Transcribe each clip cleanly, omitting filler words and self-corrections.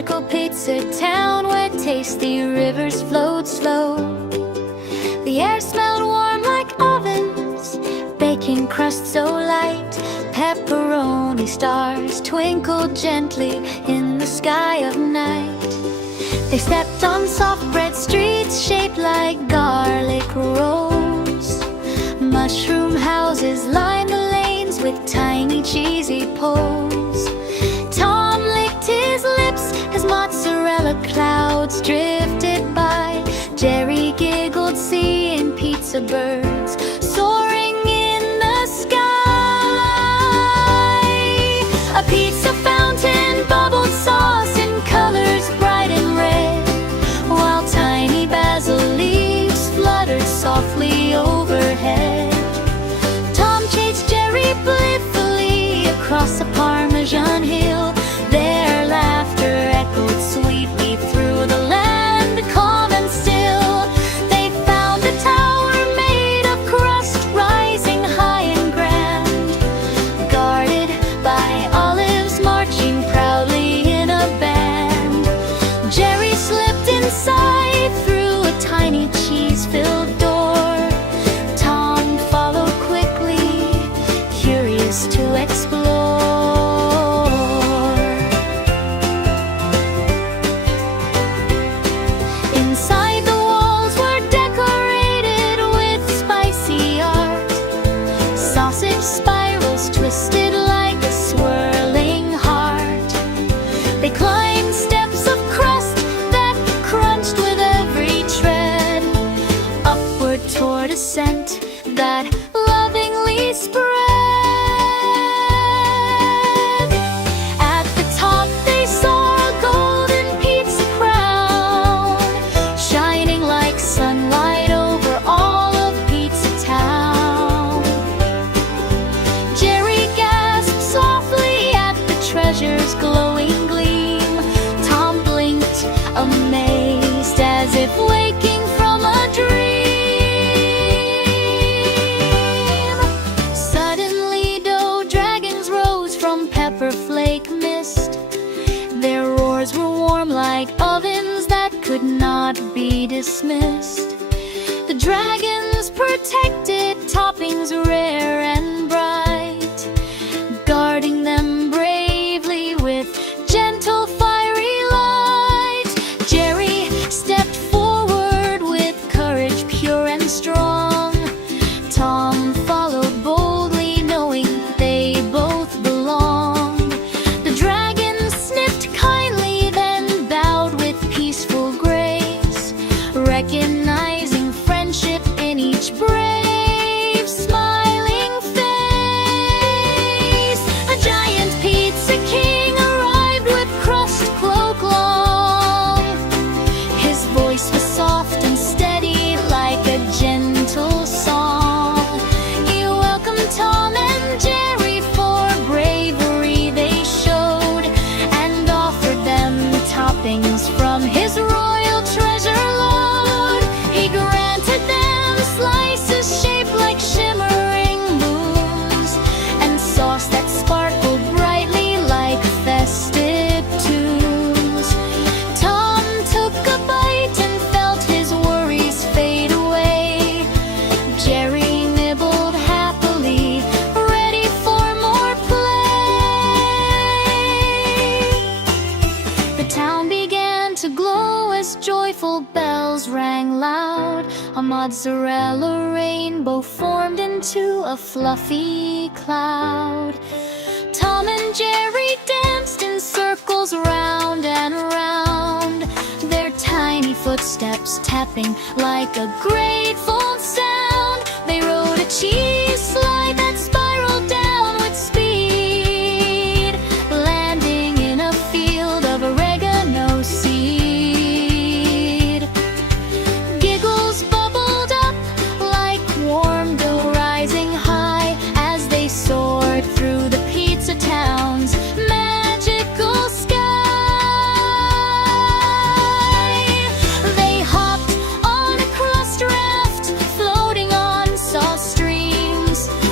magical pizza town where tasty rivers flowed slow. The air smelled warm like ovens, baking crust so light. Pepperoni stars twinkled gently in the sky of night. They stepped on soft bread streets shaped like garlic rolls. Mushroom houses lined the lanes with tiny cheesy poles. Tom licked his lips as mozzarella clouds drifted by. Jerry giggled seeing pizza birds soaring in the sky. A pizza fountain bubbled sauce in colors bright and red, while tiny basil leaves fluttered softly overhead. Tom chased Jerry blithely across a Parmesan hill. Their laughter echoed sweetly through the land, calm and still. They found a tower made of crust, rising high and grand, guarded by olives marching proudly in a band. Jerry slipped inside through a tiny cheese-filled door. Tom followed quickly, curious to explore. Inside, the walls were decorated with spicy art. Sausage spirals twisted like a swirling heart. They climbed steps of crust that crunched with every tread, upward toward a scent that lovingly spread. At the top they saw a golden pizza crown, shining like sunlight over all of Pizza Town. Jerry gasped softly at the treasure's glowing gleam. Tom blinked, amazed, as if waking from a dream. Suddenly, dough dragons rose from pepper flake mist. Their roars were warm like ovens that could not be dismissed. The dragons protected toppings rare and bright, guarding them bravely with gentle fiery light. Jerry stepped forward with courage pure and strong. Tom followed boldly, knowing they both belonged. The dragons sniffed kindly, then bowed with peaceful grace, recognizing friendship in each brave, smiling face. A giant pizza king arrived with crust cloak long. His voice was soft and steady like a gentle song. He welcomed Tom and Jerry for bravery they showed, and offered them toppings from his royal treasure load. He granted them slices shaped like shimmering moons, and sauce that sparkled brightly like festive tunes. Tom took a bite and felt his worries fade away. Jerry nibbled happily, ready for more play. The town began to glow as joyful bells rang loud. A mozzarella rainbow formed into a fluffy cloud. Tom and Jerry danced in circles round and round, their tiny footsteps tapping like a grateful sound. They rode a cheese slide that spiraled down with speed, landing in a field of oregano seed. Giggles bubbled up like warm dough rising high as they soared through the Pizza Town's magical sky. They hopped on a crust raft, floating on sauce streams.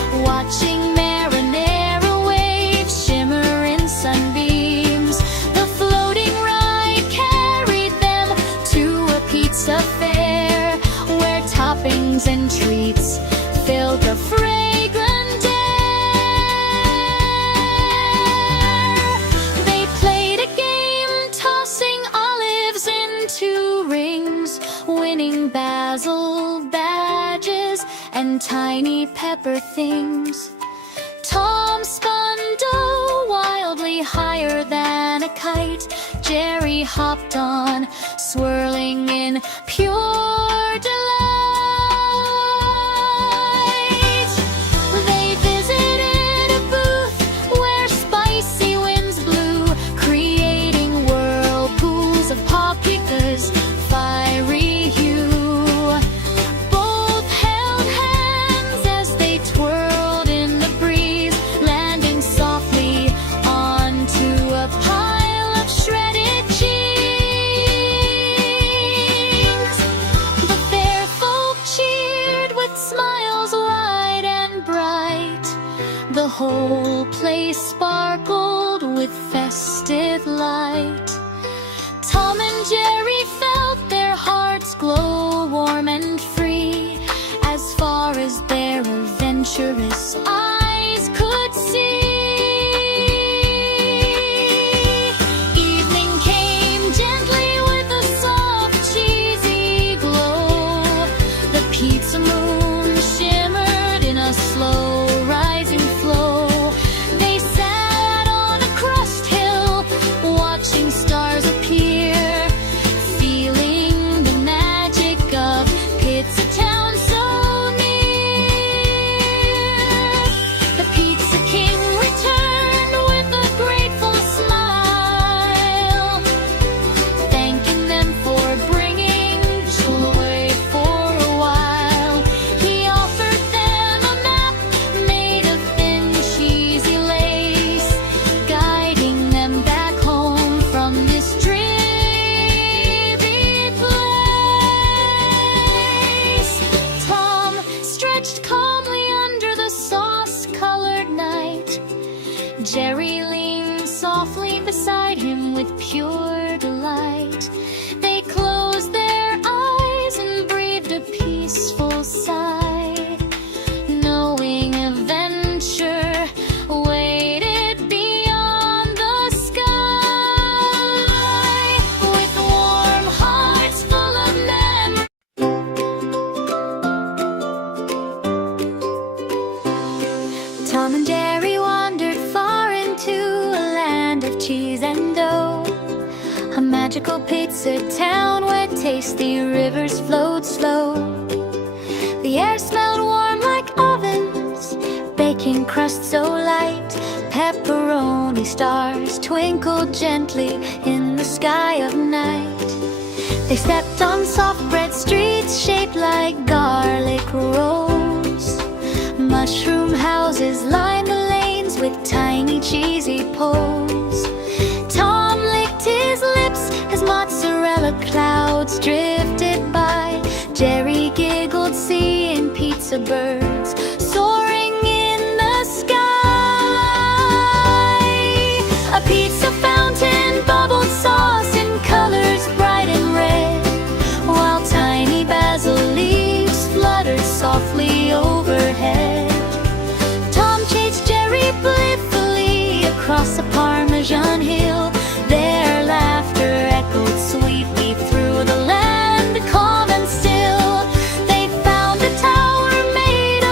pizza fair, where toppings and treats filled the fragrant air. They played a game, tossing olives into rings, winning basil badges and tiny pepper things. Tom spun dough wildly higher than a kite. Jerry hopped on, swirling in pure delight. They visited a booth where spicy winds blew, creating whirlpools of paprika's fiery hue. Both held hands as they twirled in the breeze, landing softly onto a pile of shredded cheese. The fair folk cheered with smiles wide and bright. The whole place sparkled with festive light. Tom and Jerry felt their hearts glow warm and free, as far as their adventurous eyes could see. Evening came gently with a soft, cheesy glow. The pizza moon shimmered in a slow rising flow. They sat on a crust hill, watching stars appear, feeling the magic of Pizza Town so near. The Pizza King returned with a grateful smile, thanking them for bringing joy for a while. He offered them a map made of thin, cheesy lace, guiding them back home from this dreamy place. Tom stretched calmly under the sauce-colored night. Jerry leaned softly beside him with pure delight. They closed their eyes and breathed a peaceful sigh, knowing adventure waited beyond the sky. With warm hearts full of memories, Tom and Jerry wandered far into a land of cheese and dough, a magical pizza town where tasty rivers flowed slow. The air smelled warm like ovens, baking crust so light. Pepperoni stars twinkled gently in the sky of night. They stepped on soft bread streets shaped like garlic rolls. Mushroom houses lined the lanes with tiny cheesy poles. Tom licked his lips as mozzarella clouds drifted by. Jerry giggled, seeing pizza birds soaring in the sky. A pizza fountain bubbled sauce in colors bright and red, while tiny basil leaves fluttered softly overhead. Tom chased Jerry blithely across a Parmesan hill. Their laughter echoed sweetly through the land, calm and still. They found a tower made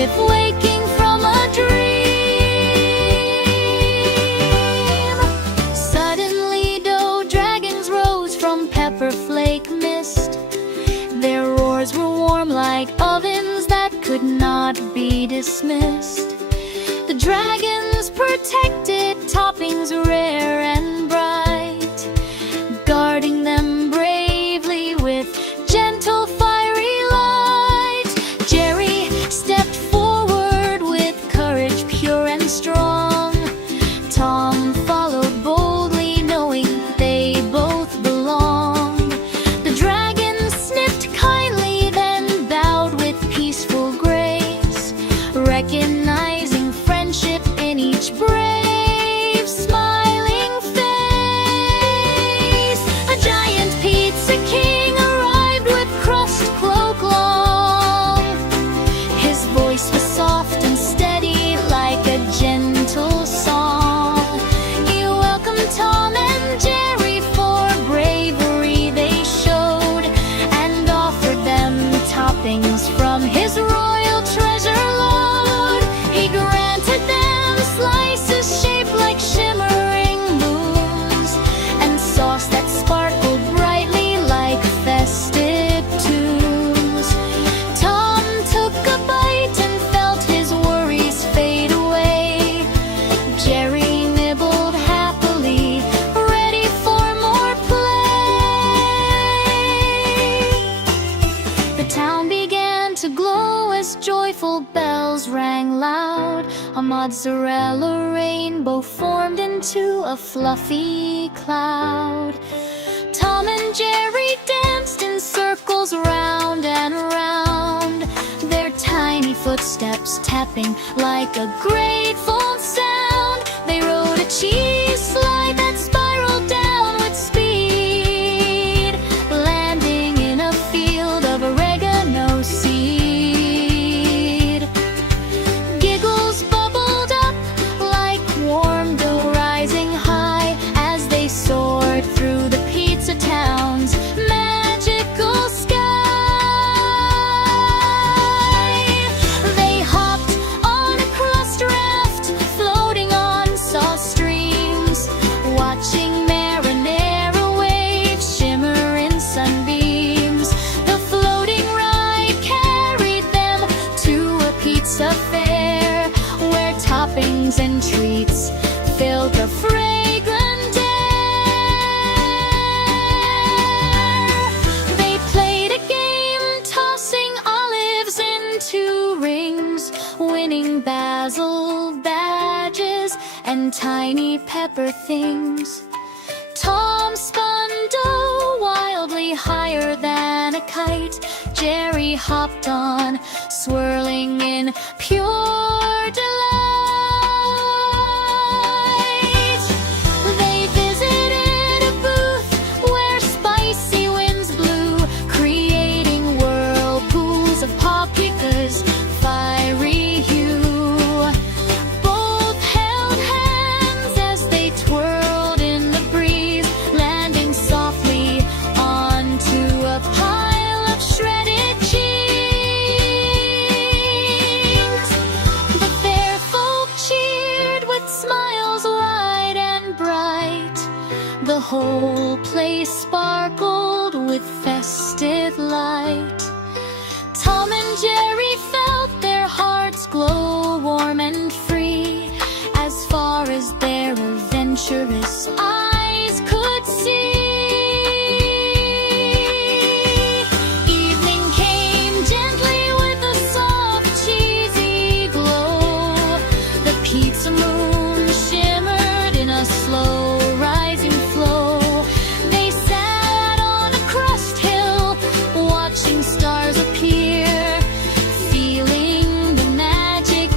if waking from a dream. Suddenly dough dragons rose from pepper flake mist. Their roars were warm like ovens that could not be dismissed. The dragons protected toppings rare and bright, guarding them bravely with gentle fiery light. Jerry stepped forward with courage pure and strong. Tom followed boldly, knowing they both belonged. The dragons sniffed kindly, then bowed with peaceful grace, recognizing friendship in each brave, smiling face. A giant pizza king arrived with crust cloak long. His voice was soft and steady like a gentle song. He welcomed Tom and Jerry for bravery they showed, and offered them toppings from his royal treasure load. He granted them slices shaped like shimmering moons, and sauce that sparkled brightly like festive tunes. Tom took a bite and felt his worries fade away. Jerry nibbled happily, ready for more play. The town began to glow as joyful bells rang loud. A mozzarella rainbow formed into a fluffy cloud. Tom and Jerry danced in circles round and round, their tiny footsteps tapping like a grateful sound. They rode a cheese slide that spiraled down with speed, landing in a field of oregano seed. Giggles bubbled up like warm dough rising high as they soared through the pizza town's magical sky. They hopped on a crust raft, floating on sauce streams, watching marinara waves shimmer in sunbeams. The floating ride carried them to a pizza fair, where toppings and treats filled the fragrant air. They played a game, tossing olives into rings, winning basil badges and tiny pepper things. Tom spun dough wildly higher than a kite. Jerry hopped on, swirling in pure delight. They visited a booth where spicy winds blew, creating whirlpools of paprika's fiery hue. Both held hands as they twirled in the breeze, landing softly onto a pile of shredded cheese. The fair folk cheered with smiles wide and bright. The whole place sparkled with festive light. Tom and Jerry felt their hearts glow warm and free, as far as their adventurous eyes could see. Evening came gently with a soft, cheesy glow. The pizza moon shimmered in a slow rising flow. They sat on a crust hill, watching stars appear, feeling the magic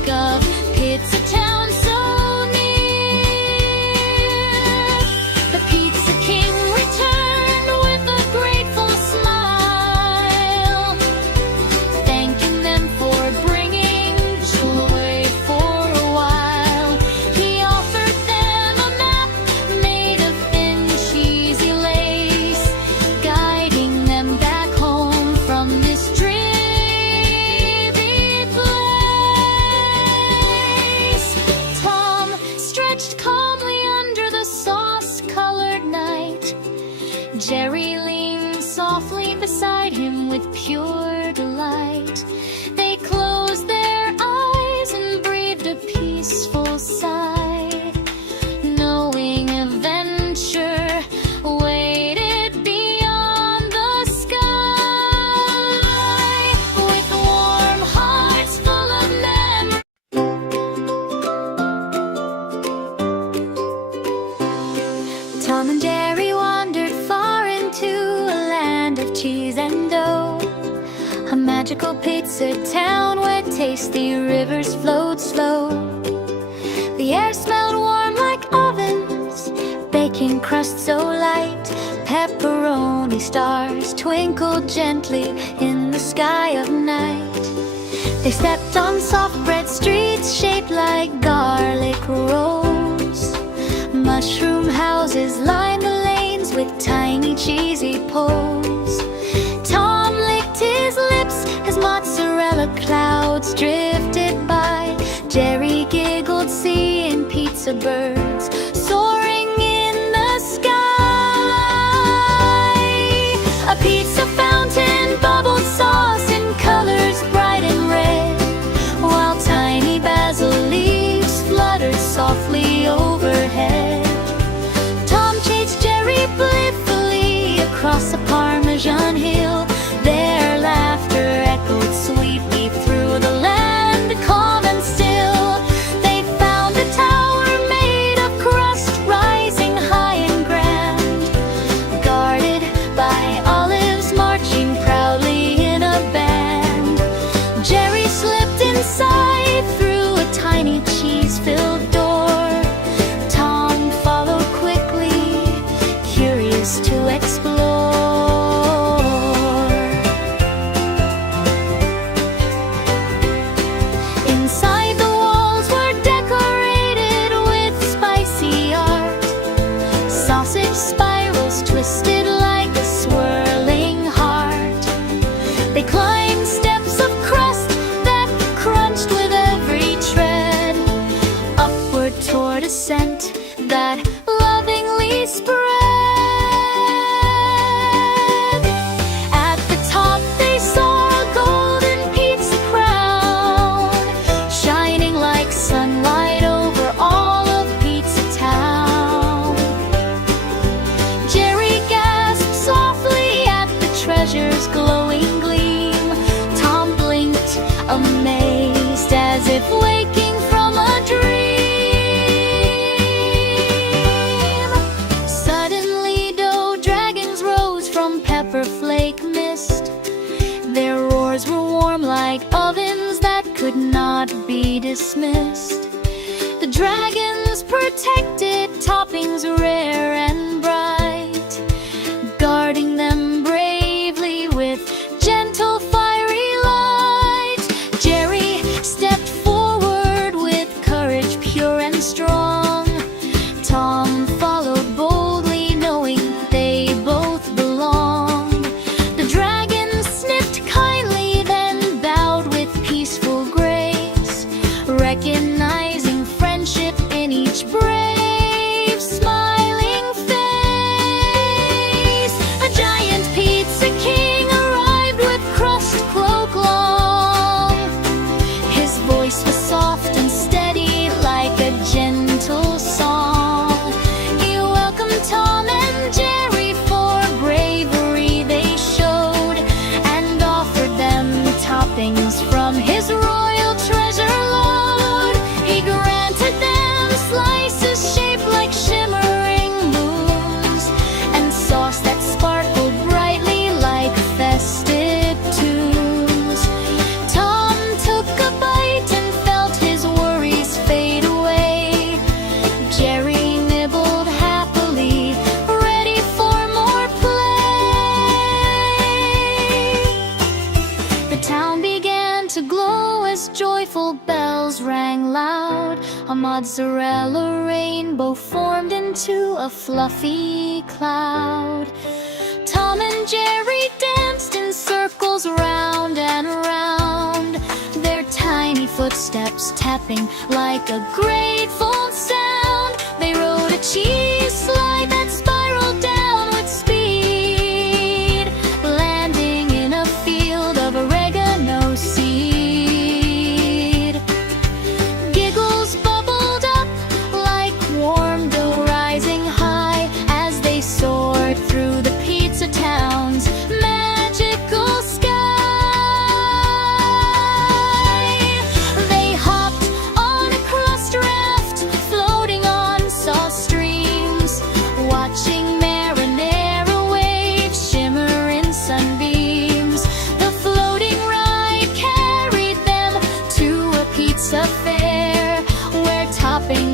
magical pizza town where tasty rivers flowed slow. The air smelled warm like ovens, baking crust so light. Pepperoni stars twinkled gently in the sky of night. They stepped on soft bread streets shaped like garlic rolls. Mushroom houses lined the lanes with tiny cheesy poles. Tom licked his lips as mozzarella clouds drifted by. Jerry giggled seeing pizza birds soaring in the sky. A pizza fountain bubbled sauce in colors bright and red, while tiny basil leaves fluttered softly overhead. Tom chased Jerry blithely across a Parmesan hill. Their laughter echoed sweetly through the land, calm and still. They found a tower made of crust, rising high and grand, guarded by olives marching proudly in a band. Jerry slipped inside through a tiny cheese-filled door. Tom followed quickly, curious to explore. Inside the walls were decorated with spicy art. Sausage spirals twisted like a swirling heart. They climbed steps of crust that crunched with every tread, upward toward a scent that lovingly spread. At the top they saw a golden pizza crown, shining like sunlight over all of Pizza Town. Jerry gasped softly at the treasure's glowing gleam. Tom blinked, amazed, as if waking from a dream. Suddenly dough dragons rose from pepper flake mist. Their roars were warm like ovens that could not be dismissed. The dragons protected toppings rare and bright, guarding them bravely with gentle fiery light. Jerry stepped forward with courage pure and strong. Tom followed boldly, knowing they both belonged. The dragons sniffed kindly, then bowed with peaceful grace, recognizing friendship in each brave, smiling face. A giant pizza king arrived with crust cloak long. His voice was soft and steady like a gentle song. He welcomed Tom and Jerry for bravery they showed, and offered them toppings from his royal treasure load. He granted them slices shaped like shimmering moons, and sauce that sparkled brightly like festive tunes. Tom took a bite and felt his worries fade away. Jerry nibbled happily, ready for more play. The town began to glow as joyful bells rang loud. A mozzarella rainbow formed into a fluffy cloud. Tom and Jerry danced in circles round and round, their tiny footsteps tapping like a grateful sound. They rode a cheese slide that spiraled down with speed, landing in a field of oregano seed. Giggles bubbled up like warm dough rising high as they soared through the Pizza Town's magical sky. They hopped on a crust raft floating on sauce streams, watching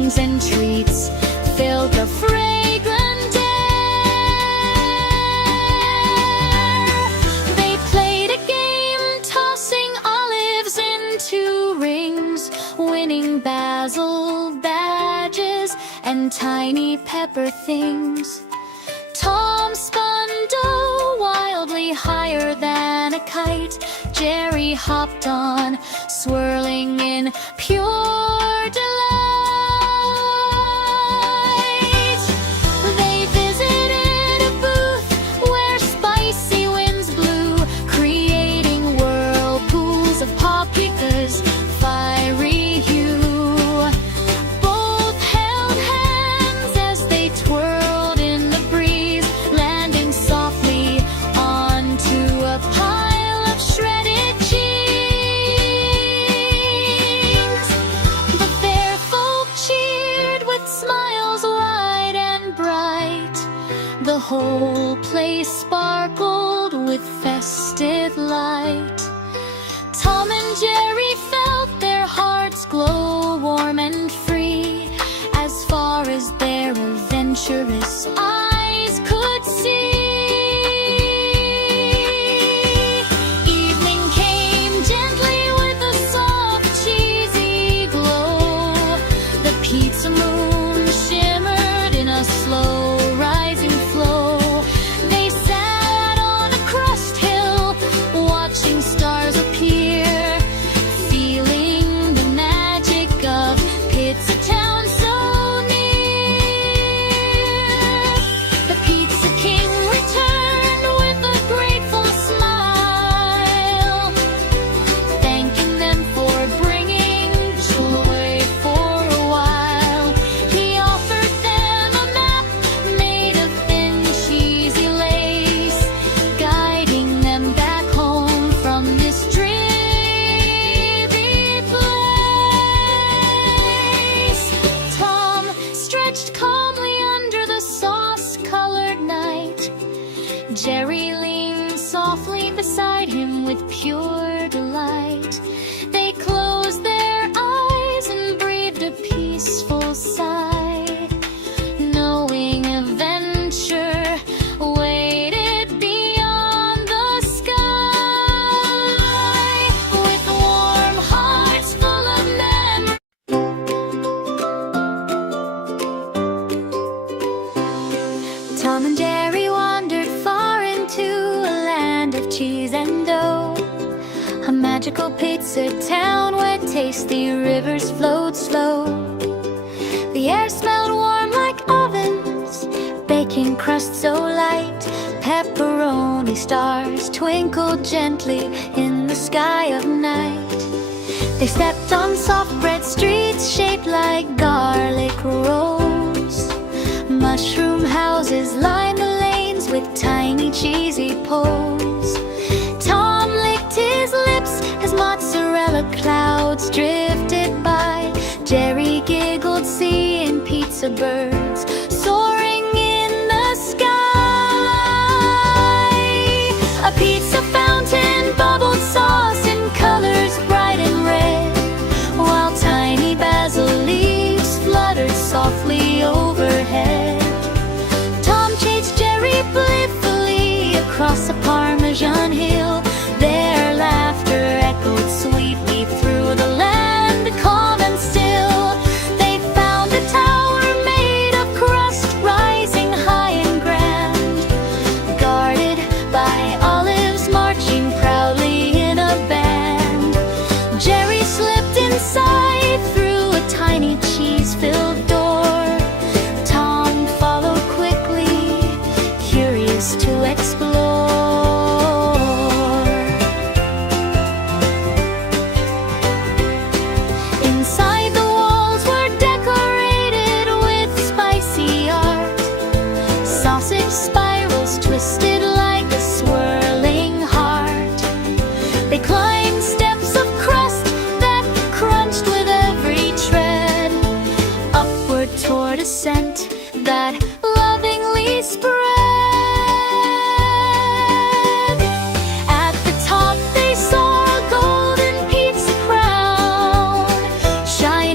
songs and treats filled the fragrant air. They played a game, tossing olives into rings, winning basil badges and tiny pepper things. Tom spun dough wildly higher than a kite. Jerry hopped on, swirling in pure delight. They visited a booth where spicy winds blew, creating whirlpools of paprika's fiery hue. Both held hands as they twirled in the breeze, landing softly onto a pile of shredded cheese. The fair folk cheered with smiles wide and bright. The whole place sparkled with festive light. Tom and Jerry felt their hearts glow warm and free, as far as their adventurous eyes could see. Evening came gently with a soft, cheesy glow. The pizza moon shimmered in a slow rising flow. They sat on a crust hill, watching stars appear, feeling the magic of Pizza Town so near. The Pizza King returned with a grateful smile, thanking them for bringing joy for a while. He offered them a map made of thin, cheesy lace, guiding them back home from this dreamy place. Tom stretched calmly under the sauce-colored night. Jerry leaned softly beside him with pure delight. They closed their eyes and breathed a peaceful sigh, knowing adventure waited beyond the sky. With warm hearts full of memories, Tom and Jerry wandered far into a land of cheese and dough, a magical pizza town where tasty rivers flowed slow. The air smelled warm like ovens, baking crust so light. Pepperoni stars twinkled gently in the sky of night. They stepped on soft bread streets shaped like garlic rolls. Mushroom houses lined the lanes with tiny cheesy poles. Tom licked his lips as mozzarella clouds drifted by. Jerry giggled, seeing pizza birds soaring in the sky. A pizza fountain bubbled sauce in colors bright and red, while tiny basil leaves fluttered softly overhead. Tom chased Jerry blithely across a Parmesan hill. Their laughter echoed sweetly through the land, calm and still. They found a tower made of crust, rising high and grand, guarded by olives marching proudly in a band. Jerry slipped inside through a tiny cheese-filled door. Tom followed quickly, curious to explore. Inside, the walls were decorated with spicy art, sausage spirals twisted like a swirling heart. They climbed steps of crust that crunched with every tread, upward toward a scent that lovingly spread. At the top they saw a golden pizza crown, shining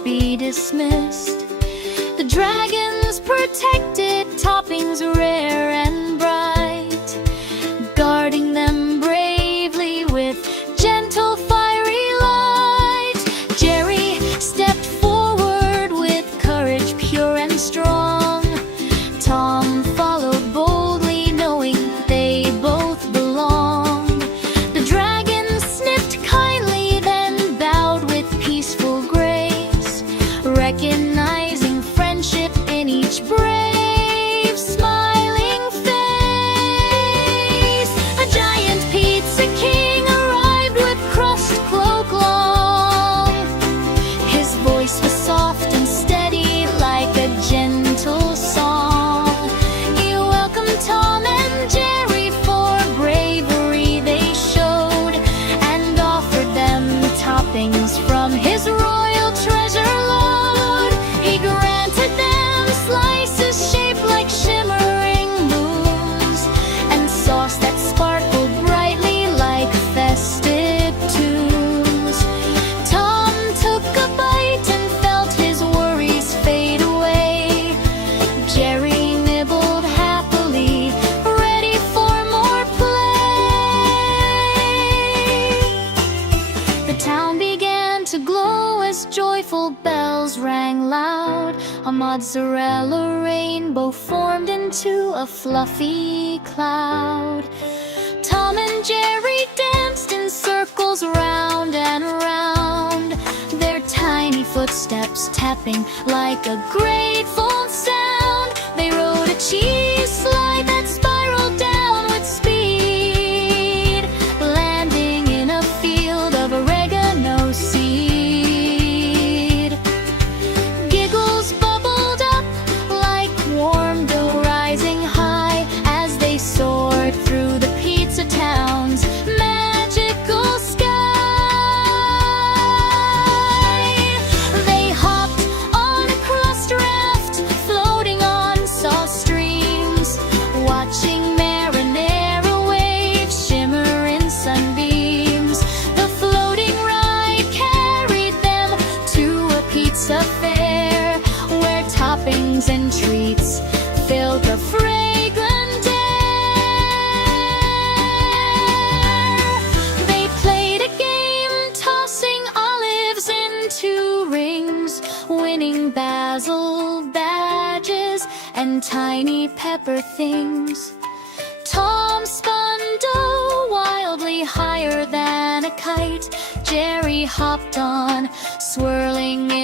be dismissed. The dragons protected toppings rare and bright, guarding them bravely with gentle fiery light. Jerry stepped forward with courage pure and strong. Tom followed boldly, knowing they both belonged. The dragon sniffed kindly, then bowed with peaceful grace, recognizing friendship in each brave, smiling face. A giant pizza king arrived with crust cloak long. His voice was soft and steady like a gentle song. He welcomed Tom and Jerry for bravery they showed, and offered them toppings from his royal treasure load. He granted them slices shaped like shimmering moons, and sauce that sparkled brightly like festive tunes. Tom took a bite and felt his worries fade away. Jerry nibbled happily, ready for more play. The town began to glow as joyful bells rang loud. A mozzarella rainbow formed into a fluffy cloud. Tom and Jerry danced in circles round and round, their tiny footsteps tapping like a grateful sound. They rode a cheese slide that spiraled down with speed, landing in a field of oregano seed. Giggles bubbled up like warm dough rising high as they soared through the pizza town's magical sky. They hopped on a crust raft, floating on salt streams, watching marinara waves shimmer in sunbeams. The floating ride carried them to a pizza fair, where toppings and treats filled the fragrant air. They played a game, tossing olives into rings, winning basil badges and tiny pepper things. Tom spun dough wildly higher than a kite. Jerry hopped on, swirling